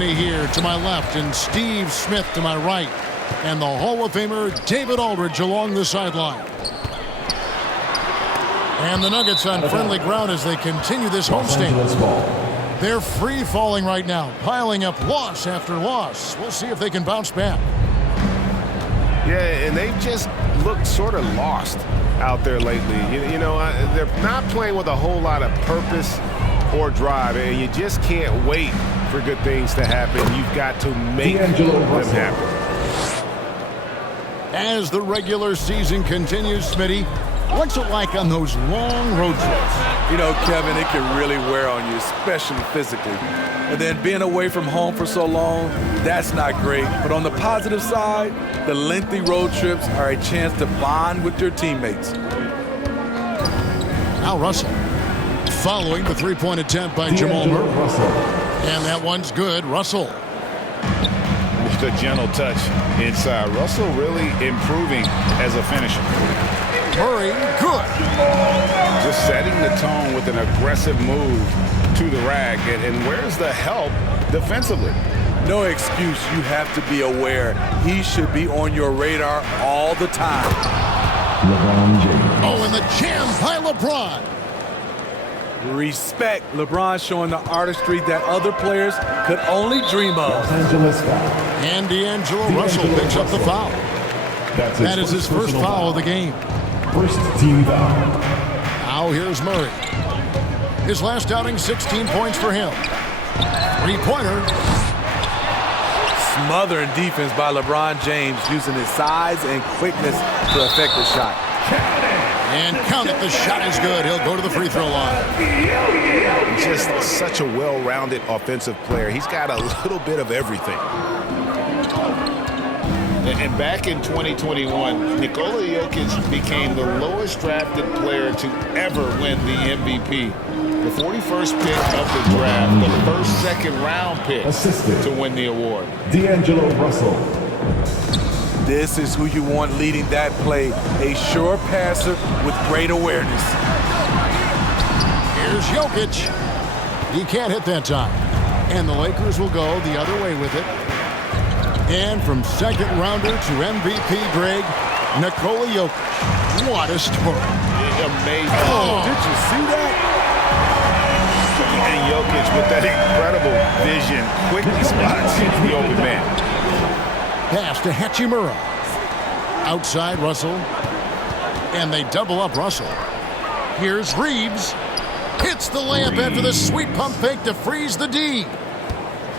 Here to my left and Steve Smith to my right, and the Hall of Famer David Aldridge along the sideline. And the Nuggets on friendly ground as they continue this homestand. They're free falling right now, piling up loss after loss. We'll see if they can bounce back. Yeah, and they've just looked sort of lost out there lately. You know, they're not playing with a whole lot of purpose or drive, and you just can't wait for good things to happen. You've got to make them happen. As the regular season continues, Smitty, what's it like on those long road trips? You know, Kevin, it can really wear on you, especially physically. And then being away from home for so long, that's not great. But on the positive side, the lengthy road trips are a chance to bond with your teammates. Now Russell, following the three-point attempt by Jamal Murray. And that one's good. Russell. Just a gentle touch inside. Russell really improving as a finisher. Murray, good. Just setting the tone with an aggressive move to the rack. And where's the help defensively? No excuse. You have to be aware. He should be on your radar all the time. LeBron James. Oh, and the jam by LeBron. Respect. LeBron showing the artistry that other players could only dream of. And D'Angelo Russell picks up the foul. That is his first foul of the game. First team foul. Now here's Murray. His last outing, 16 points for him. Three-pointer. Smothering defense by LeBron James, using his size and quickness to affect the shot. And count it, the shot is good. He'll go to the free throw line. Just such a well-rounded offensive player. He's got a little bit of everything. And back in 2021, Nikola Jokic became the lowest drafted player to ever win the MVP. The 41st pick of the draft, the first second-round pick to win the award. D'Angelo Russell. This is who you want leading that play. A sure passer with great awareness. Here's Jokic. He can't hit that time. And the Lakers will go the other way with it. And from second rounder to MVP, Greg, Nikola Jokic. What a story. Amazing. Oh, did you see that? And Jokic with that incredible vision quickly spots the open man. Pass to Hachimura. Outside Russell. And they double up Russell. Here's Reeves. Hits the layup after the sweet pump fake to freeze the D.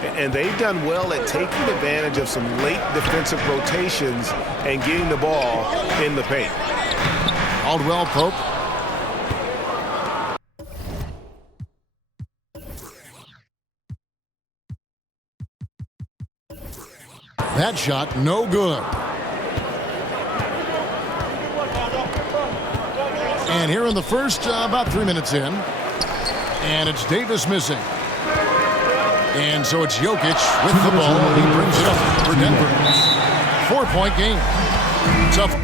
And they've done well at taking advantage of some late defensive rotations and getting the ball in the paint. Caldwell Pope. That shot, no good. And here in the first, about 3 minutes in. And it's Davis missing. And so it's Jokic with the ball. He brings it up for Denver. 4-point game. Tough.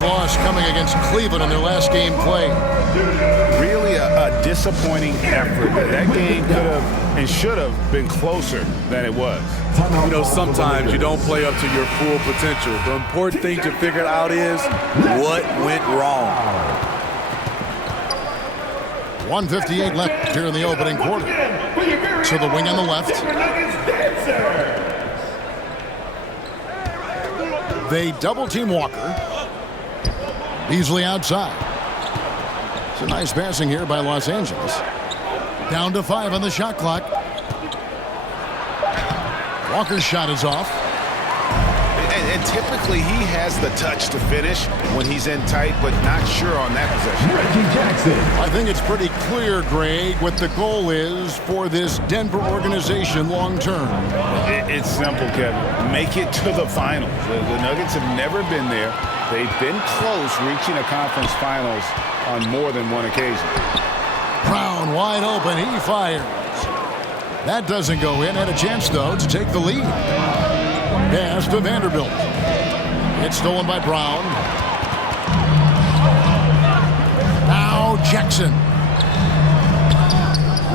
Loss coming against Cleveland in their last game played. Really a disappointing effort. That game could have and should have been closer than it was. You know, sometimes you don't play up to your full potential. The important thing to figure out is what went wrong. 1:58 left here in the opening quarter. To the wing on the left. They double-team Walker. Beasley outside. It's a nice passing here by Los Angeles. Down to 5 on the shot clock. Walker's shot is off. And typically he has the touch to finish when he's in tight, but not sure on that possession. Reggie Jackson. I think it's pretty clear, Greg, what the goal is for this Denver organization long term. It's simple, Kevin. Make it to the finals. The Nuggets have never been there. They've been close reaching a conference finals on more than one occasion. Brown wide open. He fires. That doesn't go in. Had a chance, though, to take the lead. Pass to Vanderbilt. It's stolen by Brown. Now Jackson.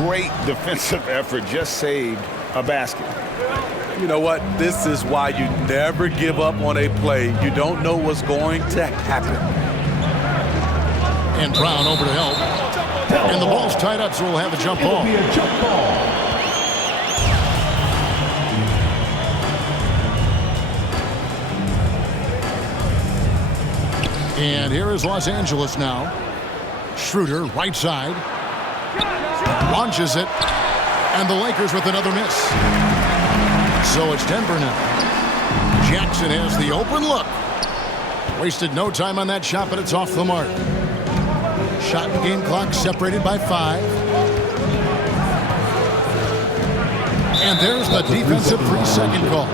Great defensive effort. Just saved a basket. You know what? This is why you never give up on a play. You don't know what's going to happen. And Brown over to help. And the ball's tied up, so we'll have a jump ball. It'll be a jump ball. And here is Los Angeles now. Schroeder, right side. Launches it. And the Lakers with another miss. So it's Denver now. Jackson has the open look. Wasted no time on that shot, but it's off the mark. Shot and game clock separated by 5. And there's the defensive 3-second call.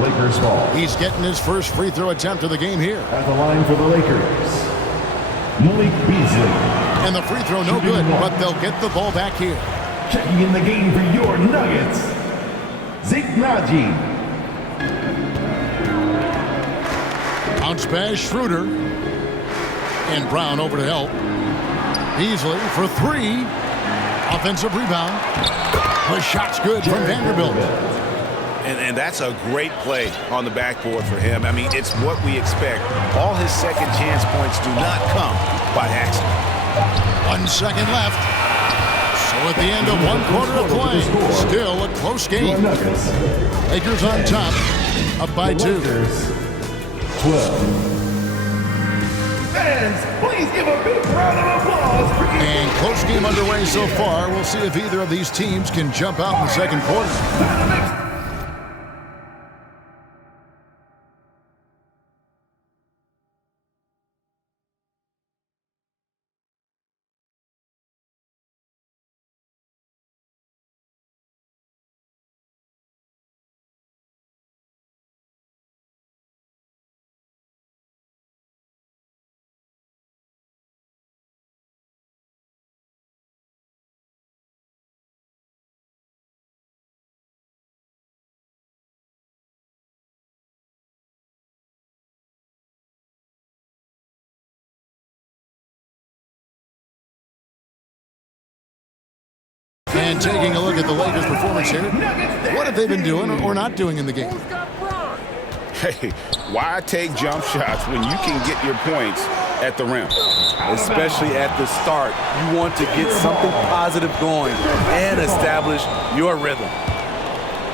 Lakers ball. He's getting his first free throw attempt of the game here. At the line for the Lakers, Malik Beasley. And the free throw no good, but they'll get the ball back here. Checking in the game for your Nuggets, Zignaji. Bounce pass, Schroeder. And Brown over to help. Beasley for 3. Offensive rebound. The shot's good from Vanderbilt. And that's a great play on the backboard for him. I mean, it's what we expect. All his second chance points do not come by accident. 1 second left. So at the end of 1 quarter of play, still a close Your game. Nuggets, Lakers on top, up by 2. Lakers, 12. Fans, please give a big round of applause for you. And close game underway so far. We'll see if either of these teams can jump out in the second quarter. And taking a look at the Lakers' performance here, what have they been doing or not doing in the game? Hey, why take jump shots when you can get your points at the rim? Especially at the start. You want to get something positive going and establish your rhythm.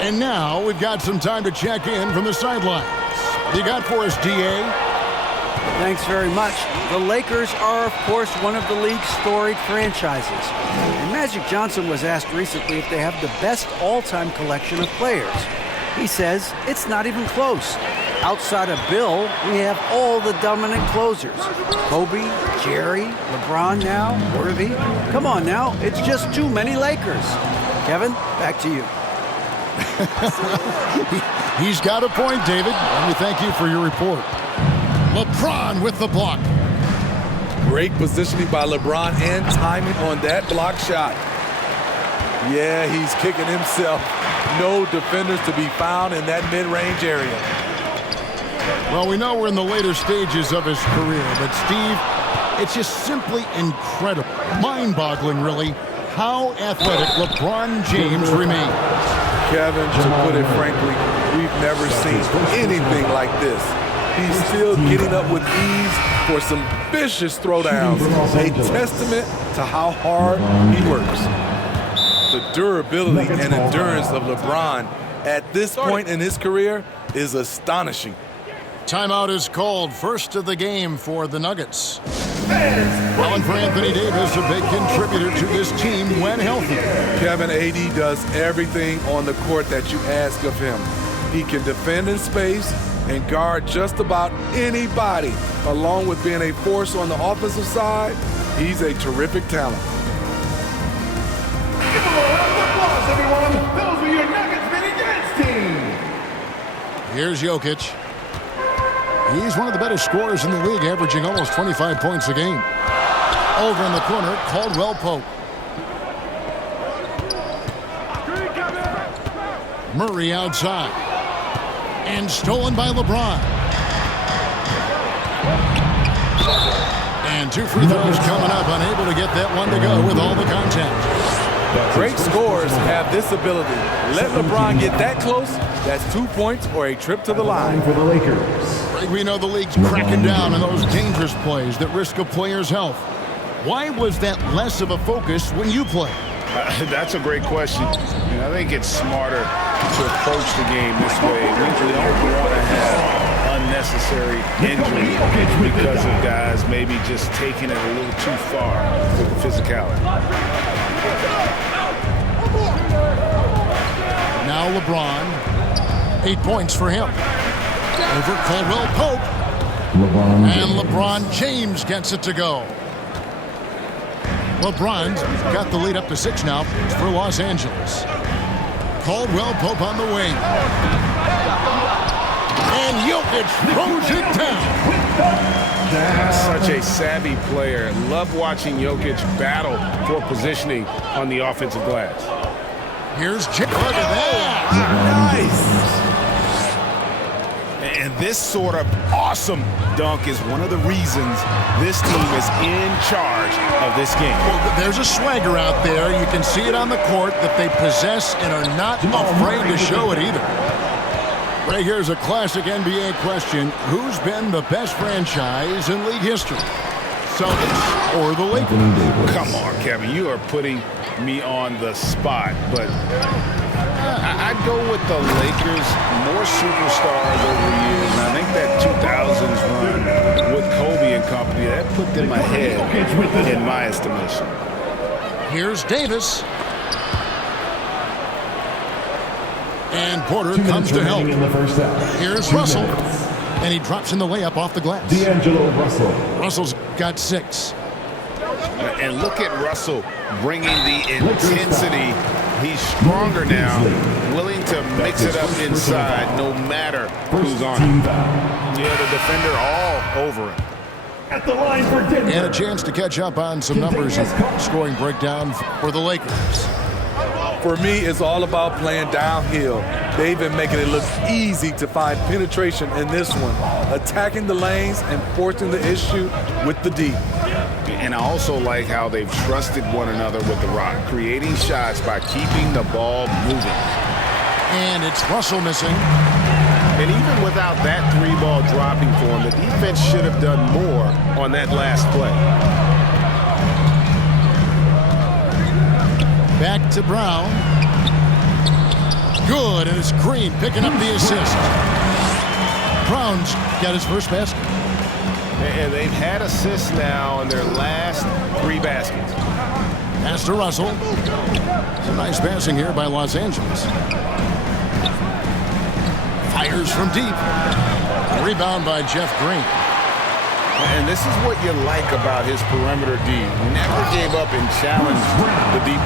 And now we've got some time to check in from the sidelines. What you got for us, DA? Thanks very much. The Lakers are, of course, one of the league's storied franchises. And Magic Johnson was asked recently if they have the best all-time collection of players. He says it's not even close. Outside of Bill, we have all the dominant closers. Kobe, Jerry, LeBron now, Worthy. Come on now, it's just too many Lakers. Kevin, back to you. He's got a point, David, and we thank you for your report. LeBron with the block. Great positioning by LeBron and timing on that block shot. Yeah, he's kicking himself. No defenders to be found in that mid-range area. Well, we know we're in the later stages of his career, but Steve, it's just simply incredible, mind-boggling really, how athletic LeBron James remains. Kevin, to put it frankly, we've never seen anything like this. He's still getting up with ease for some vicious throwdowns, a testament to how hard he works. The durability and endurance of LeBron at this point in his career is astonishing. Timeout is called, first of the game for the Nuggets. Well, and for Anthony Davis, a big contributor to this team when healthy. Kevin, AD does everything on the court that you ask of him. He can defend in space and guard just about anybody. Along with being a force on the offensive side, he's a terrific talent. Give them a round of applause, everyone. Those are your Nuggets mini dance team. Here's Jokic. He's one of the better scorers in the league, averaging almost 25 points a game. Over in the corner, Caldwell Pope. Murray outside. And stolen by LeBron. And And 2 free throws coming up. Unable to get that one to go with all the contact. Great scorers have this ability. Let LeBron get that close, that's 2 points or a trip to the line. For the Lakers. We know the league's cracking down on those dangerous plays that risk a player's health. Why was that less of a focus when you play? That's a great question. I think it's smarter to approach the game this way. We don't want to have unnecessary injury because of guys maybe just taking it a little too far with the physicality. Now LeBron, 8 points for him. Over Caldwell Pope. And LeBron James gets it to go. LeBron's got the lead up to 6 now for Los Angeles. Caldwell Pope on the wing. And Jokic throws it down. Such a savvy player. Love watching Jokic battle for positioning on the offensive glass. Here's Look at that. Nice. And this sort of awesome dunk is one of the reasons this team is in charge of this game. Well, there's a swagger out there. You can see it on the court that they possess and are not afraid to show it either. Right here's a classic NBA question. Who's been the best franchise in league history? Celtics or the Lakers? Come on, Kevin. You are putting me on the spot, but I'd go with the Lakers. More superstars over the years, and I think that 2000s run with Kobe and company, that put them ahead in my estimation. Here's Davis. And Porter comes to help. Here's Russell. And he drops in the layup off the glass. D'Angelo Russell. Russell's got 6. And look at Russell bringing the intensity. He's stronger now, willing to mix it up inside no matter who's on him. Yeah, the defender all over him. At the line for Denver. And a chance to catch up on some numbers and scoring breakdown for the Lakers. For me, it's all about playing downhill. They've been making it look easy to find penetration in this one, attacking the lanes and forcing the issue with the D. And I also like how they've trusted one another with the rock, creating shots by keeping the ball moving. And it's Russell missing. And even without that 3-ball dropping for him, the defense should have done more on that last play. Back to Brown. Good, and it's Green picking up the assist. Brown's got his first basket. And they've had assists now in their last 3 baskets. Pass to Russell. Some nice passing here by Los Angeles. Fires from deep. Rebound by Jeff Green. And this is what you like about his perimeter D. Never gave up and challenged the deep.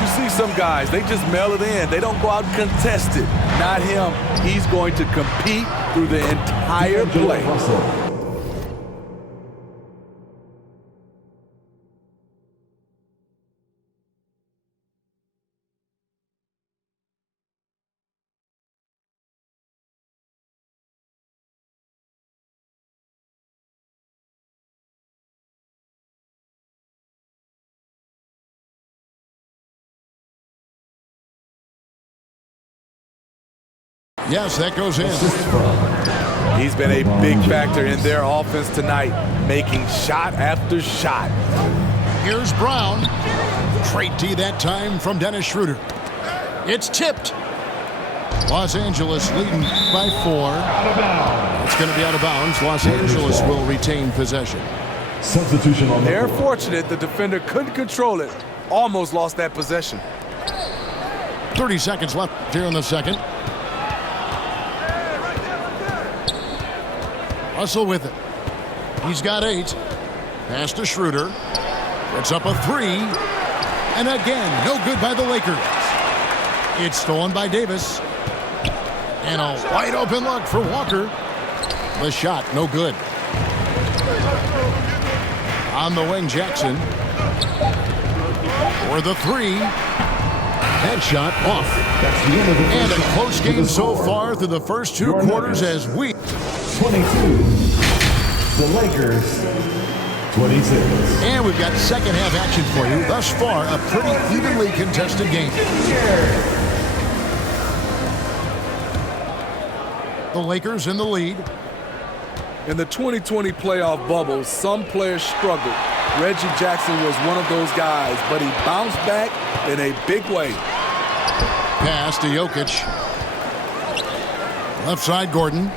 You see some guys, they just mail it in. They don't go out and contest it. Not him. He's going to compete through the entire play. Yes, that goes in. He's been a big factor in their offense tonight, making shot after shot. Here's Brown. Straight D that time from Dennis Schroeder. It's tipped. Los Angeles leading by 4. It's going to be out of bounds. Los Angeles will retain possession. Substitution on the They're floor. fortunate the defender couldn't control it. Almost lost that possession. 30 seconds left here in the second. Russell with it. He's got 8. Pass to Schroeder. Puts up a 3. And again, no good by the Lakers. It's stolen by Davis. And a wide open look for Walker. The shot, no good. On the wing, Jackson. For the 3. That shot off. That's the end of the And a first close half. game so far through the first 2 Your quarters numbers. as we 22. The Lakers 26. And we've got second half action for you. Thus far, a pretty evenly contested game. The Lakers in the lead. In the 2020 playoff bubble, some players struggled. Reggie Jackson was one of those guys, but he bounced back in a big way. Pass to Jokic. Left side, Gordon.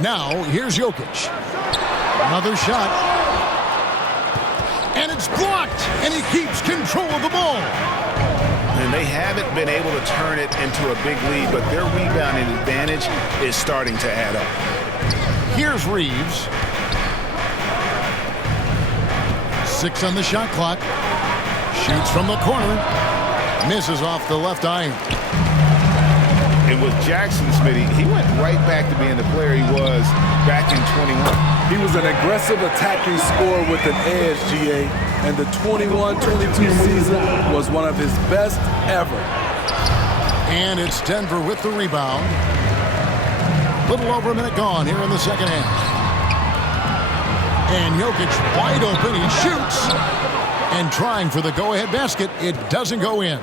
Now, here's Jokic. Another shot. And it's blocked, and he keeps control of the ball. And they haven't been able to turn it into a big lead, but their rebounding advantage is starting to add up. Here's Reeves. 6 on the shot clock. Shoots from the corner. Misses off the left iron. And with Jackson, Smitty, he went right back to being the player he was back in 21. He was an aggressive attacking scorer with an edge, GA, and the 21-22 season was one of his best ever. And it's Denver with the rebound. Little over a minute gone here in the second half. And Jokic wide open. He shoots. And trying for the go-ahead basket. It doesn't go in.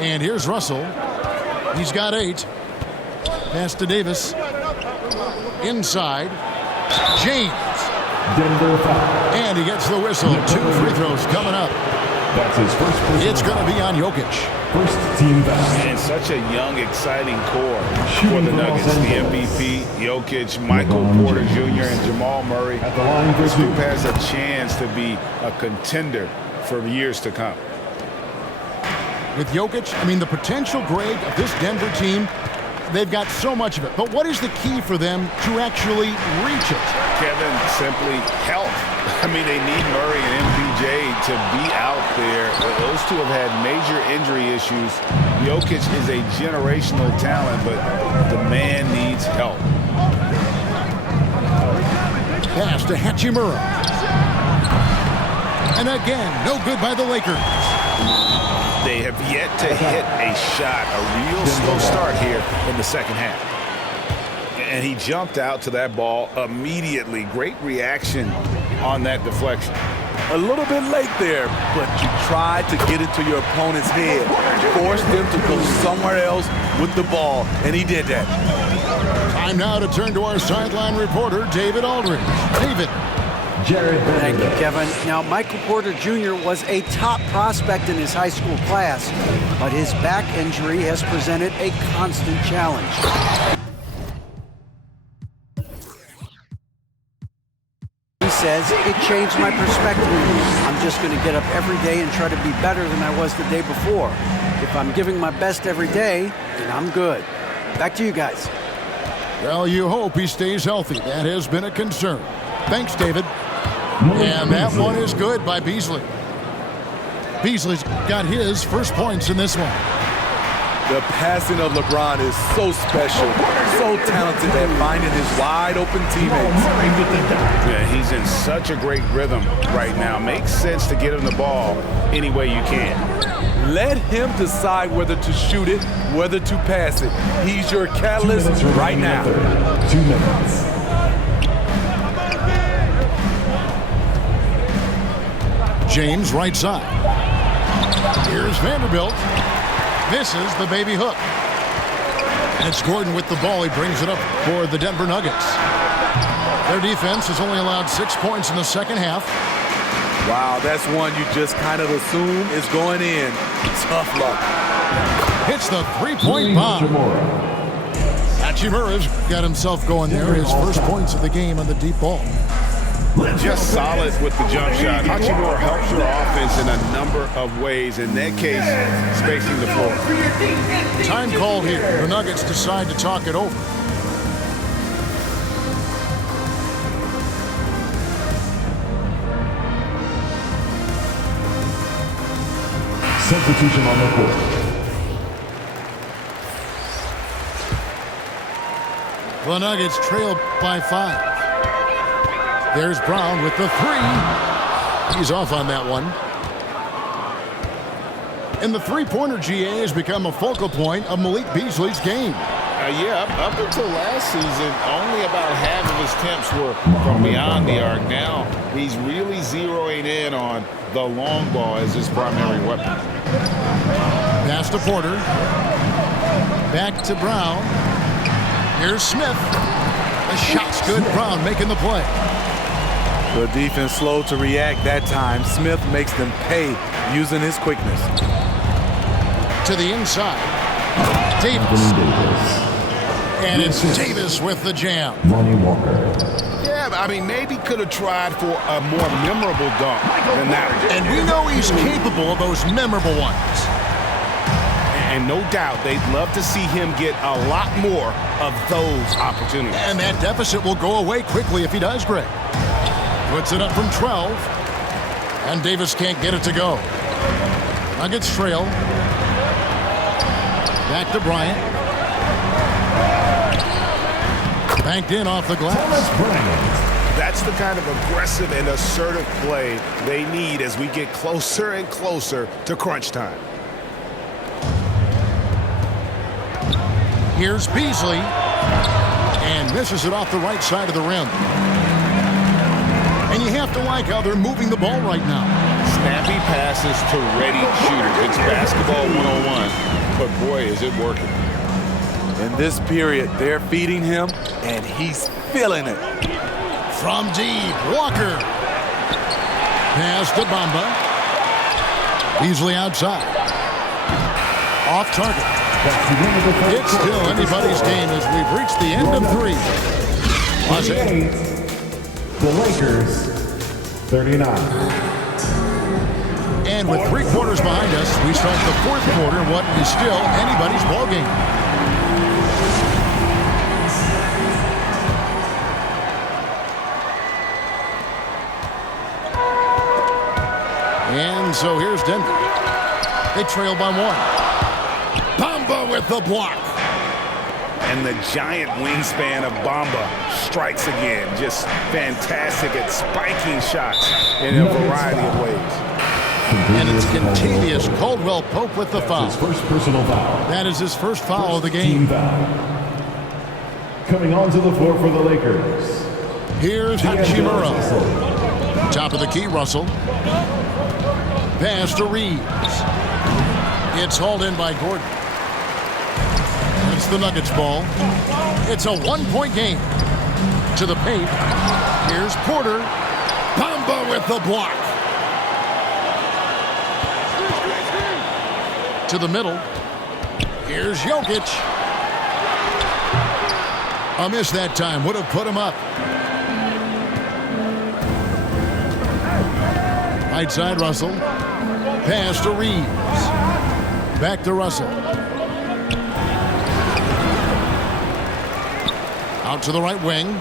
And here's Russell. He's got 8. Pass to Davis. Inside. James. Denver foul. And he gets the whistle. 2 free throws coming up. That's his first personal. It's going to be on Jokic. First team foul. And such a young, exciting core for the Nuggets. The MVP, Jokic, Michael Porter Jr., and Jamal Murray. At the line for This two. group has a chance to be a contender for years to come. With Jokic, I mean, the potential, Greg, of this Denver team, they've got so much of it. But what is the key for them to actually reach it? Kevin, simply health. I mean, they need Murray and MPJ to be out there. Those two have had major injury issues. Jokic is a generational talent, but the man needs help. Pass to Hachimura. And again, no good by the Lakers. They have yet to hit a shot, a real slow start here in the second half. And he jumped out to that ball immediately. Great reaction on that deflection. A little bit late there, but you tried to get into your opponent's head, force them to go somewhere else with the ball, and he did that. Time now to turn to our sideline reporter, David Aldridge. David. Jared Thank you, Vanderbilt. Kevin. Now, Michael Porter Jr. was a top prospect in his high school class, but his back injury has presented a constant challenge. He says, it changed my perspective. I'm just going to get up every day and try to be better than I was the day before. If I'm giving my best every day, then I'm good. Back to you guys. Well, you hope he stays healthy. That has been a concern. Thanks, David. And that one is good by Beasley. Beasley's got his first points in this one. The passing of LeBron is so special, so talented at finding his wide-open teammates. Yeah, he's in such a great rhythm right now. Makes sense to get him the ball any way you can. Let him decide whether to shoot it, whether to pass it. He's your catalyst right now. 2 minutes. James right side. Here's Vanderbilt. Misses the baby hook. And it's Gordon with the ball. He brings it up for the Denver Nuggets. Their defense has only allowed 6 points in the second half. Wow, that's one you just kind of assume is going in. Tough luck. Hits the three-point bomb. Hachimura's got himself going there. His first points of the game on the deep ball. Just solid with the jump shot. Hachimura helps your offense in a number of ways. In that case, spacing the floor. Time called here. The Nuggets decide to talk it over. Substitution on the court. The Nuggets trail by 5. There's Brown with the 3. He's off on that one. And the three-pointer GA has become a focal point of Malik Beasley's game. Yeah, up until last season, only about half of his attempts were from beyond the arc. Now he's really zeroing in on the long ball as his primary weapon. Pass to Porter. Back to Brown. Here's Smith. The shot's good. Brown making the play. The defense slow to react that time. Smith makes them pay using his quickness. To the inside. Davis. And it's Davis with the jam. Yeah, I mean, maybe could have tried for a more memorable dunk than that. And we know he's capable of those memorable ones. And no doubt they'd love to see him get a lot more of those opportunities. And that deficit will go away quickly if he does great. Puts it up from 12. And Davis can't get it to go. Nuggets trail. Back to Bryant. Banked in off the glass. That's the kind of aggressive and assertive play they need as we get closer and closer to crunch time. Here's Beasley. And misses it off the right side of the rim. And you have to like how they're moving the ball right now. Snappy passes to ready shooters. It's basketball 101, but boy, is it working. In this period, they're feeding him, and he's feeling it. From deep, Walker. Pass to Bamba. Beasley outside. Off target. It's still anybody's game as we've reached the end of 3. Los Angeles. The Lakers, 39. And with 3 quarters behind us, we start the 4th quarter in what is still anybody's ball game. And so here's Denver. They trail by 1. Bamba with the block. And the giant wingspan of Bamba strikes again. Just fantastic at spiking shots in a variety of ways. And it's Contavious Caldwell-Pope with the foul. His first personal foul. That is his first foul of the game. Team foul. Coming onto the floor for the Lakers. Here's Hachimura. Top of the key, Russell. Pass to Reeves. It's hauled in by Gordon. It's the Nuggets ball. It's a 1-point game. To the paint. Here's Porter. Bamba with the block. To the middle. Here's Jokic. A miss that time. Would have put him up. Right side, Russell. Pass to Reeves. Back to Russell. Out to the right wing.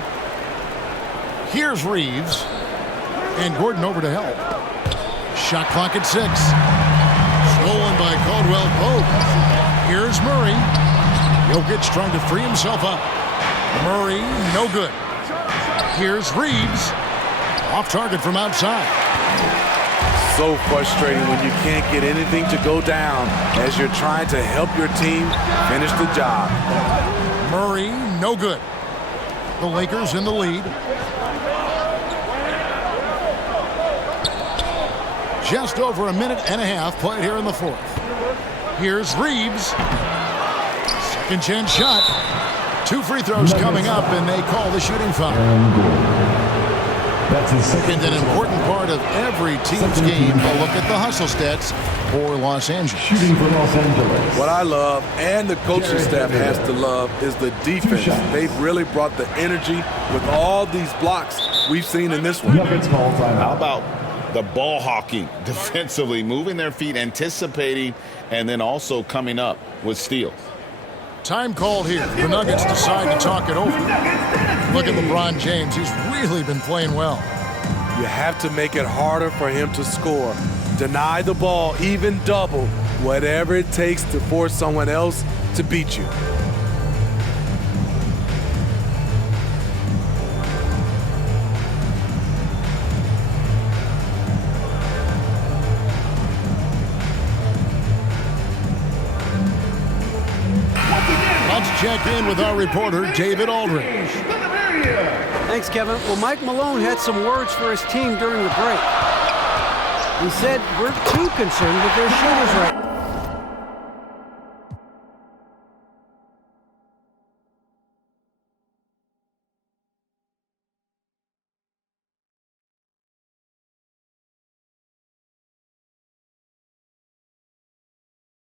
Here's Reeves. And Gordon over to help. Shot clock at 6. Stolen by Caldwell-Pope. Here's Murray. Jokic trying to free himself up. Murray, no good. Here's Reeves. Off target from outside. So frustrating when you can't get anything to go down as you're trying to help your team finish the job. Murray, no good. The Lakers in the lead. Just over a minute and a half played here in the 4th. Here's Reeves. Second chance shot. 2 free throws coming up, and they call the shooting foul. That's his second. And an important part of every team's game, a look at the hustle stats for Los Angeles. Shooting for Los Angeles. What I love, and the coaching staff has to love, is the defense. They've really brought the energy with all these blocks we've seen in this one. Nuggets call timeout. How about the ball hawking defensively, moving their feet, anticipating, and then also coming up with steals? Time called here. The Nuggets decide to talk it over. Look at LeBron James. He's really been playing well. You have to make it harder for him to score. Deny the ball, even double, whatever it takes to force someone else to beat you. line with our reporter, David Aldridge. Thanks, Kevin. Well, Mike Malone had some words for his team during the break. He said, we're too concerned with their shooters right now.